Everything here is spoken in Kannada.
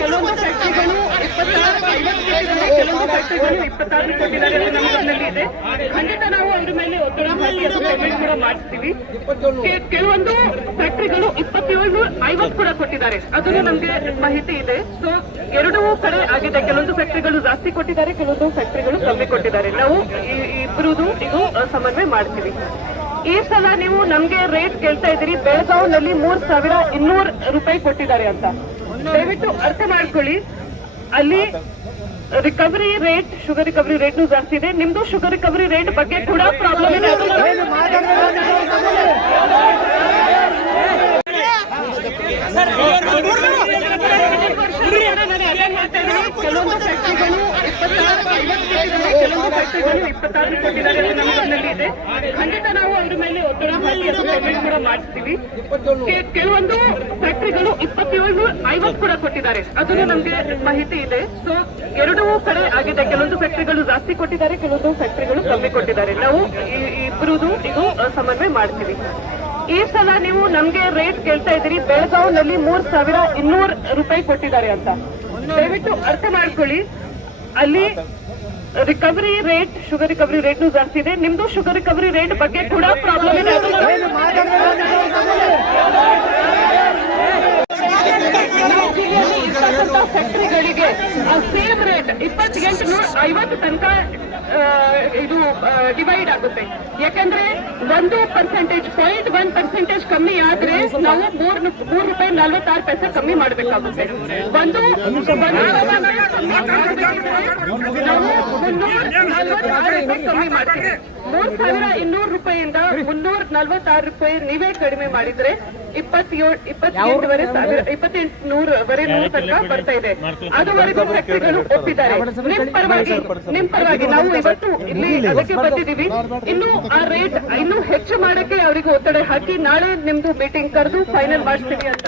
ಕೆಲವೊಂದು ಫ್ಯಾಕ್ಟರಿಗಳು 26 ಕೊಟ್ಟಿದ್ದಾರೆ ನಮ್ಮ ಗಮನದಲ್ಲಿ ಇದೆ. ಖಂಡಿತ ನಾವು ಅದ್ರ ಮೇಲೆ ಒತ್ತಡ ಹಾಕಿ ಅದು ಪೇಮೆಂಟ್ ಕೂಡ ಮಾಡಿಸ್ತೀವಿ. ಕೆಲವೊಂದು ಫ್ಯಾಕ್ಟರಿಗಳು 2750 ಕೂಡ ಕೊಟ್ಟಿದ್ದಾರೆ, ಅದನ್ನು ನಮ್ಗೆ ಮಾಹಿತಿ ಇದೆ. ಸೊ ಎರಡೂ ಕಡೆ ಆಗಿದೆ, ಕೆಲವೊಂದು ಫ್ಯಾಕ್ಟರಿಗಳು ಜಾಸ್ತಿ ಕೊಟ್ಟಿದ್ದಾರೆ, ಕೆಲವೊಂದು ಫ್ಯಾಕ್ಟರಿಗಳು ಕಮ್ಮಿ ಕೊಟ್ಟಿದ್ದಾರೆ. ನಾವು ಇಬ್ಬರದು ಇದು ಸಮನ್ವಯ ಮಾಡ್ತೀವಿ. ಈ ಸಲ ನೀವು ನಮ್ಗೆ ರೇಟ್ ಕೇಳ್ತಾ ಇದ್ದೀರಿ, ಬೆಳಗಾವಿನಲ್ಲಿ 3200 ರೂಪಾಯಿ ಕೊಟ್ಟಿದ್ದಾರೆ ಅಂತ. ದಯವಿಟ್ಟು ಅರ್ಥ ಮಾಡ್ಕೊಳ್ಳಿ, ಅಲ್ಲಿ ರಿಕವರಿ ರೇಟ್, ಶುಗರ್ ರಿಕವರಿ ರೇಟ್ನು ಜಾಸ್ತಿ ಇದೆ. ನಿಮ್ದು ಶುಗರ್ ರಿಕವರಿ ರೇಟ್ ಬಗ್ಗೆ ಕೂಡ ಪ್ರಾಬ್ಲಮ್ ಇದೆ. ಕೆಲವೊಂದು ಫ್ಯಾಕ್ಟರಿಗಳು 26 ಕೊಟ್ಟಿದ್ದಾರೆ ನಮ್ಮ ಗಮನದಲ್ಲಿ ಇದೆ. ಖಂಡಿತ ನಾವು ಅದ್ರ ಮೇಲೆ ಒತ್ತಡ ಹಾಕಿ ಅದು ಪೇಮೆಂಟ್ ಕೂಡ ಮಾಡಿಸ್ತೀವಿ. ಕೆಲವೊಂದು ಫ್ಯಾಕ್ಟರಿಗಳು 2750 ಕೂಡ ಕೊಟ್ಟಿದ್ದಾರೆ, ಅದನ್ನು ನಮ್ಗೆ ಮಾಹಿತಿ ಇದೆ. ಸೊ ಎರಡೂ ಕಡೆ ಆಗಿದೆ, ಕೆಲವೊಂದು ಫ್ಯಾಕ್ಟರಿಗಳು ಜಾಸ್ತಿ ಕೊಟ್ಟಿದ್ದಾರೆ, ಕೆಲವೊಂದು ಫ್ಯಾಕ್ಟರಿಗಳು ಕಮ್ಮಿ ಕೊಟ್ಟಿದ್ದಾರೆ. ನಾವು ಇಬ್ಬರದು ಇದು ಸಮನ್ವಯ ಮಾಡ್ತೀವಿ. ಈ ಸಲ ನೀವು ನಮ್ಗೆ ರೇಟ್ ಕೇಳ್ತಾ ಇದ್ದೀರಿ, ಬೆಳಗಾವಿನಲ್ಲಿ 3200 ರೂಪಾಯಿ ಕೊಟ್ಟಿದ್ದಾರೆ ಅಂತ. ದಯವಿಟ್ಟು ಅರ್ಥ ಮಾಡ್ಕೊಳ್ಳಿ, ಅಲ್ಲಿ ರಿಕವರಿ ರೇಟ್, ಶುಗರ್ ರಿಕವರಿ ರೇಟ್ನು ಜಾಸ್ತಿ ಇದೆ. ನಿಮ್ದು ಶುಗರ್ ರಿಕವರಿ ರೇಟ್ ಬಗ್ಗೆ ಕೂಡ ಪ್ರಾಬ್ಲಮ್ ಇದೆ. ಫ್ಯಾಕ್ಟರಿಗಳಿಗೆ ಸೇಮ್ ರೇಟ್ 2850 ತನಕ ಇದು ಡಿವೈಡ್ ಆಗುತ್ತೆ. ಯಾಕಂದ್ರೆ 1% ಕಮ್ಮಿ ಆದ್ರೆ ನಾವು 3 ರೂಪಾಯಿ 46 ಪೈಸೆ ಕಮ್ಮಿ ಮಾಡಬೇಕಾಗುತ್ತೆ. ಒಂದು 346 ಕಮ್ಮಿ ಮಾಡ್ತೀವಿ. 3200 ರೂಪಾಯಿಯಿಂದ 346 ರೂಪಾಯಿ ನೀವೇ ಕಡಿಮೆ ಮಾಡಿದ್ರೆ 2800 ತನಕ ಬರ್ತಾ ಇದೆ. ಅದುವರೆಗೂ ಫ್ಯಾಕ್ಟರಿಗಳು ಒಪ್ಪಿದ್ದಾರೆ. ನಿಮ್ ಪರವಾಗಿ ನಾವು ಇವತ್ತು ಇಲ್ಲಿ ಅದಕ್ಕೆ ಬಂದಿದ್ದೀವಿ. ಇನ್ನು ಆ ರೇಟ್ ಇನ್ನೂ ಹೆಚ್ಚು ಮಾಡಕ್ಕೆ ಅವರಿಗೆ ಒತ್ತಡ ಹಾಕಿ ನಾಳೆ ನಿಮ್ದು ಮೀಟಿಂಗ್ ಕರೆದು ಫೈನಲ್ ಮಾಡಿಸ್ತೀವಿ ಅಂತ